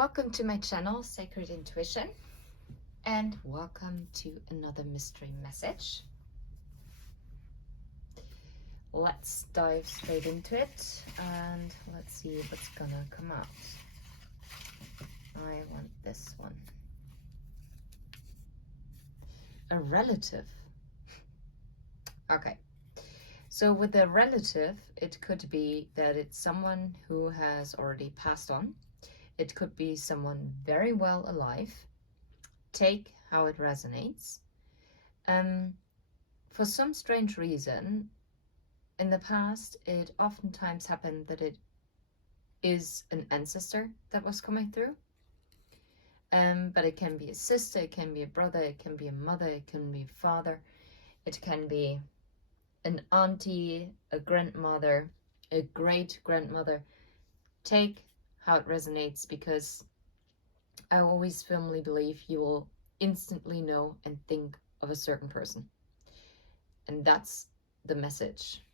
Welcome to my channel, Sacred Intuition, and welcome to another mystery message. Let's dive straight into it and let's see what's gonna come out. I want this one. A relative. Okay, so with a relative, it could be that it's someone who has already passed on. It could be someone very well alive. Take how it resonates. For some strange reason, in the past, it oftentimes happened that it is an ancestor that was coming through. But it can be a sister, it can be a brother, it can be a mother, it can be a father, it can be an auntie, a grandmother, a great-grandmother. Take how it resonates, because I always firmly believe you will instantly know and think of a certain person. And that's the message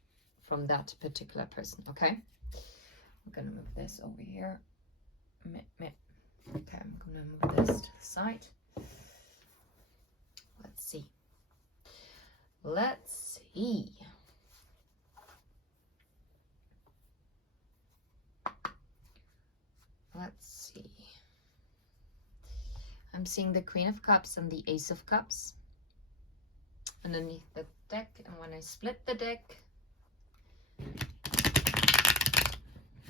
from that particular person, okay? I'm gonna move this over here. Okay, I'm gonna move this to the side. Let's see. Let's see. Let's see. I'm seeing the Queen of Cups and the Ace of Cups underneath the deck, and when I split the deck,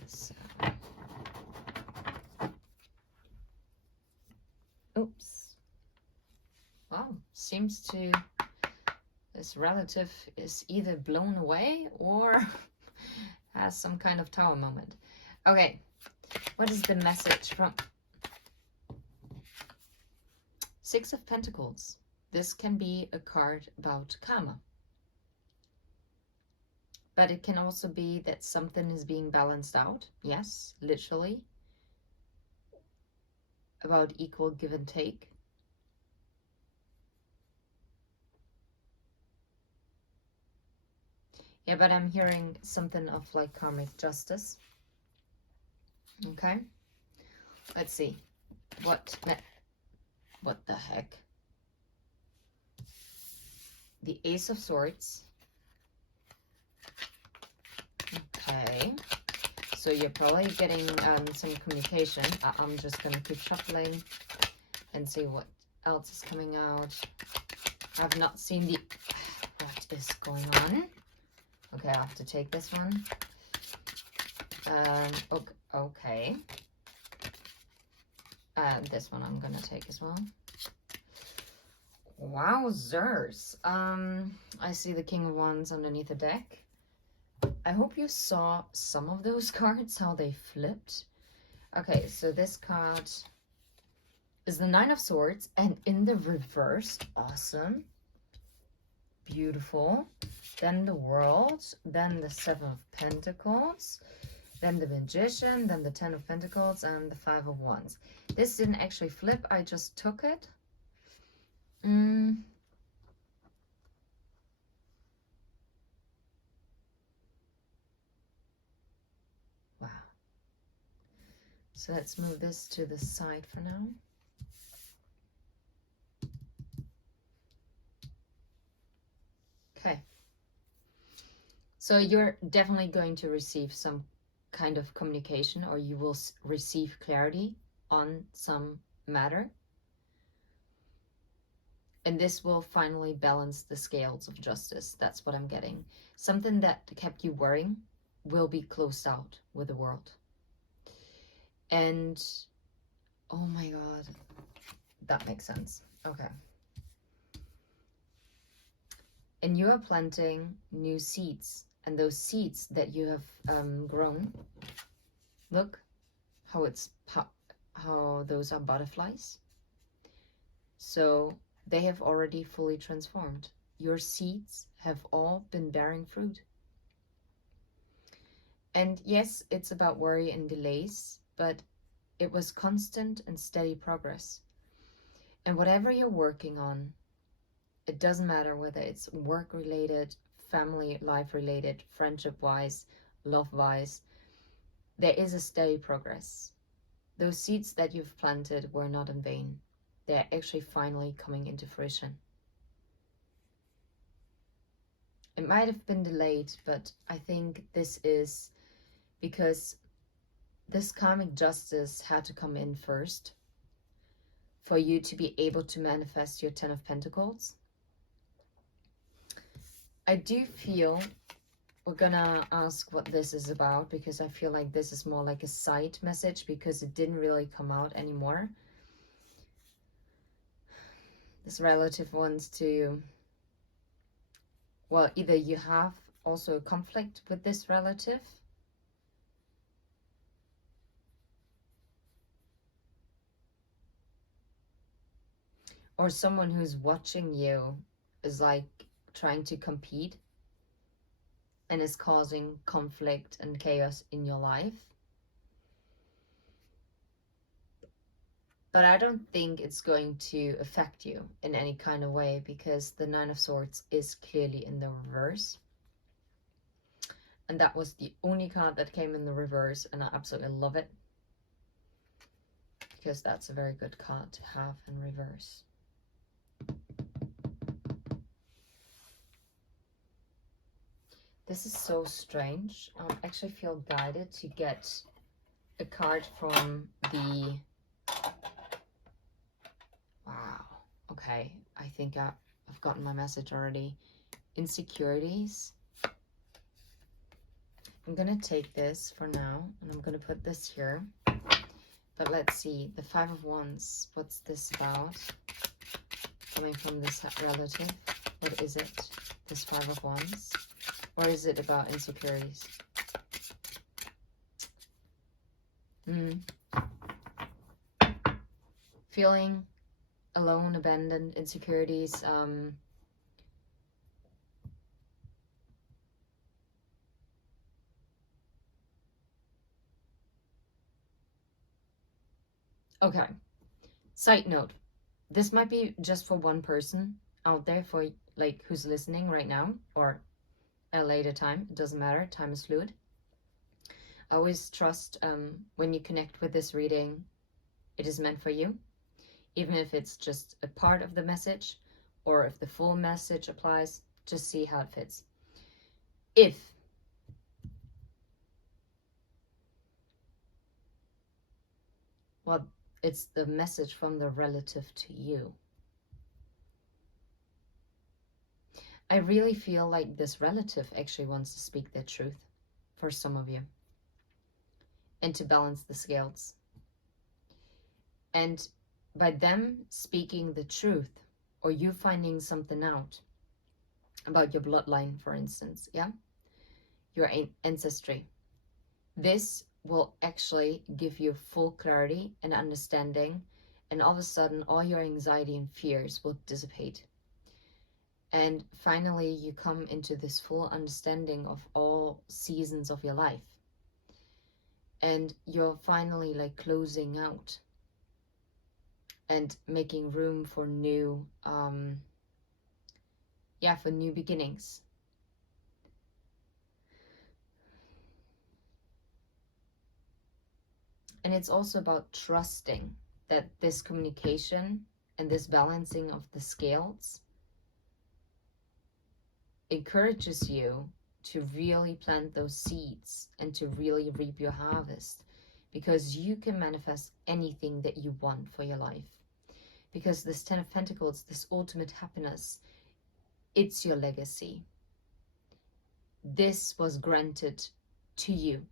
so, oops, wow, seems to, this relative is either blown away or has some kind of tower moment. Okay, what is the message from Six of Pentacles? This can be a card about karma. But it can also be that something is being balanced out. Yes, literally. About equal give and take. Yeah, but I'm hearing something of like karmic justice. Okay. Let's see. What the heck? The Ace of Swords. Okay. So you're probably getting some communication. I'm just going to keep shuffling and see what else is coming out. I've not seen the... What is going on? Okay, I have to take this one. Okay. This one I'm going to take as well. Wowzers. I see the King of Wands underneath the deck. I hope you saw some of those cards, how they flipped. Okay, so this card is the Nine of Swords, and in the reverse, awesome, beautiful. Then the World, then the Seven of Pentacles, then the Magician, then the Ten of Pentacles, and the Five of Wands. This didn't actually flip, I just took it. Wow. So let's move this to the side for now. Okay. So you're definitely going to receive some kind of communication, or you will receive clarity on some matter. And this will finally balance the scales of justice. That's what I'm getting. Something that kept you worrying will be closed out with the World. And, oh my God, that makes sense. Okay. And you are planting new seeds. And those seeds that you have grown, look how how those are butterflies. So they have already fully transformed. Your seeds have all been bearing fruit. And yes, it's about worry and delays, but it was constant and steady progress. And whatever you're working on, it doesn't matter whether it's work-related, family life-related, friendship-wise, love-wise, there is a steady progress. those seeds that you've planted were not in vain. They're actually finally coming into fruition. It might have been delayed, but I think this is because this karmic justice had to come in first for you to be able to manifest your 10 of Pentacles. I do feel we're gonna ask what this is about, because I feel like this is more like a side message because it didn't really come out anymore. This relative wants to, well, either you have also a conflict with this relative, or someone who's watching you is like trying to compete and is causing conflict and chaos in your life. But I don't think it's going to affect you in any kind of way, because the Nine of Swords is clearly in the reverse. And that was the only card that came in the reverse, and I absolutely love it, because that's a very good card to have in reverse. This is so strange. I actually feel guided to get a card from the... Wow. Okay. I think I've gotten my message already. Insecurities. I'm going to take this for now, and I'm going to put this here. But let's see. The Five of Wands. What's this about? Coming from this relative. What is it? This Five of Wands. Or is it about insecurities? Feeling alone, abandoned, insecurities. Okay. Side note. This might be just for one person out there, for like who's listening right now, or at a later time. It doesn't matter. Time is fluid. I always trust when you connect with this reading, it is meant for you. Even if it's just a part of the message, or if the full message applies, just see how it fits. Well, it's the message from the relative to you. I really feel like this relative actually wants to speak their truth for some of you, and to balance the scales. And by them speaking the truth, or you finding something out about your bloodline, for instance, yeah, your ancestry, this will actually give you full clarity and understanding, and all of a sudden all your anxiety and fears will dissipate. And finally you come into this full understanding of all seasons of your life, and you're finally like closing out and making room for new for new beginnings. And it's also about trusting that this communication and this balancing of the scales encourages you to really plant those seeds and to really reap your harvest, because you can manifest anything that you want for your life. Because this Ten of Pentacles, this ultimate happiness, it's your legacy. This was granted to you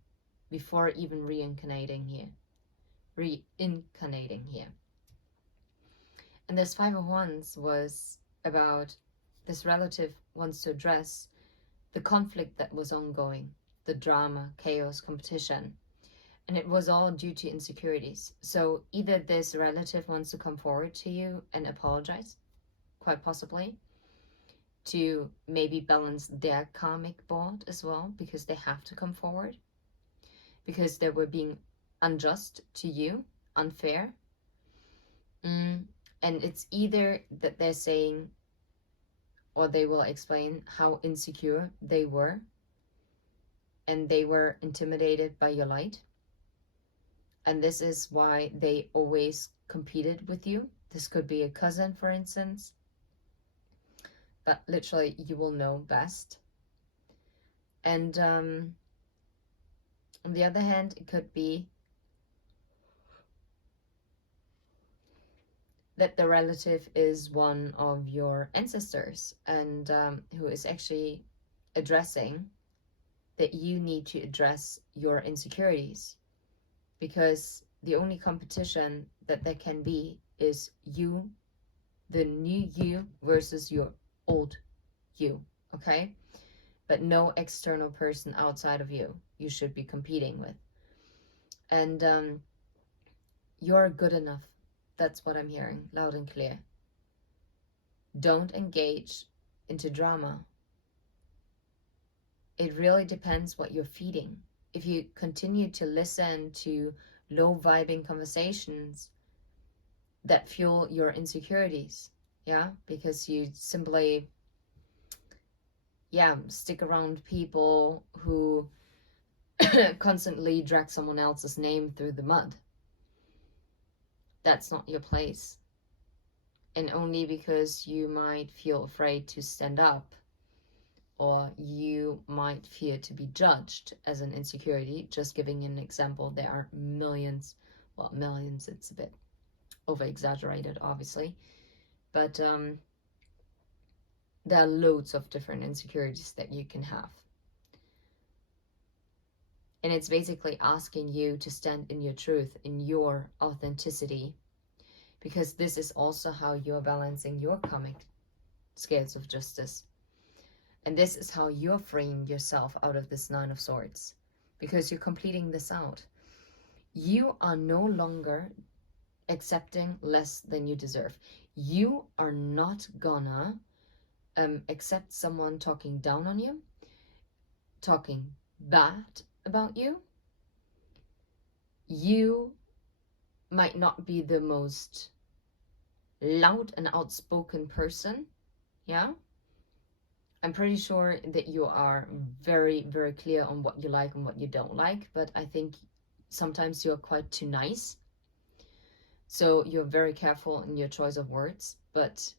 before even reincarnating here. And this Five of Wands was about this relative wants to address the conflict that was ongoing, the drama, chaos, competition. And it was all due to insecurities. So either this relative wants to come forward to you and apologize, quite possibly, to maybe balance their karmic bond as well, because they have to come forward, because they were being unjust to you, unfair. And it's either that they're saying, or they will explain how insecure they were, and they were intimidated by your light, And this is why they always competed with you. This could be a cousin, for instance, but literally you will know best. And on the other hand, it could be that the relative is one of your ancestors, and who is actually addressing that you need to address your insecurities, because the only competition that there can be is you, the new you, versus your old you, okay? But no external person outside of you should be competing with. And you're good enough. That's what I'm hearing loud and clear. Don't engage into drama. It really depends what you're feeding. If you continue to listen to low vibing conversations that fuel your insecurities, yeah, because you simply, stick around people who constantly drag someone else's name through the mud. That's not your place. And only because you might feel afraid to stand up, or you might fear to be judged as an insecurity. Just giving an example, there are millions, it's a bit over exaggerated obviously, but there are loads of different insecurities that you can have. And it's basically asking you to stand in your truth, in your authenticity, because this is also how you're balancing your karmic scales of justice. And this is how you're freeing yourself out of this Nine of Swords, because you're completing this out. You are no longer accepting less than you deserve. You are not gonna accept someone talking down on you, talking bad about you. You might not be the most loud and outspoken person, yeah? I'm pretty sure that you are very, very clear on what you like and what you don't like, but I think sometimes you're quite too nice. So you're very careful in your choice of words. But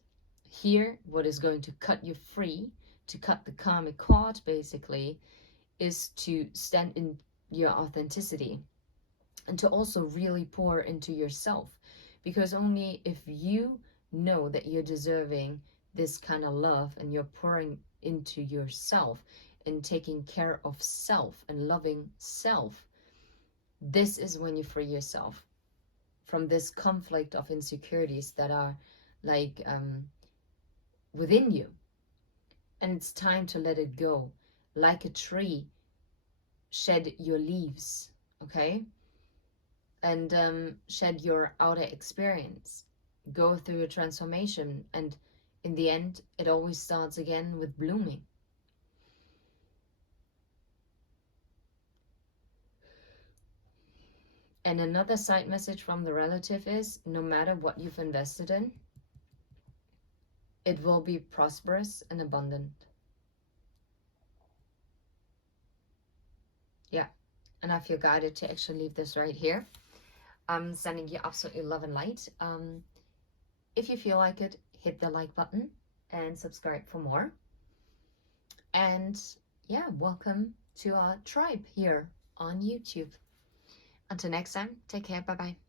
here, what is going to cut you free, to cut the karmic cord basically, is to stand in your authenticity and to also really pour into yourself. Because only if you know that you're deserving this kind of love and you're pouring into yourself and taking care of self and loving self, this is when you free yourself from this conflict of insecurities that are like within you. And it's time to let it go. Like a tree, shed your leaves, okay? And shed your outer experience. Go through a transformation, and in the end, it always starts again with blooming. And another side message from the relative is, no matter what you've invested in, it will be prosperous and abundant. Yeah, and I feel guided to actually leave this right here. I'm sending you absolutely love and light. If you feel like it, hit the like button and subscribe for more. And yeah, welcome to our tribe here on YouTube. Until next time, take care. Bye-bye.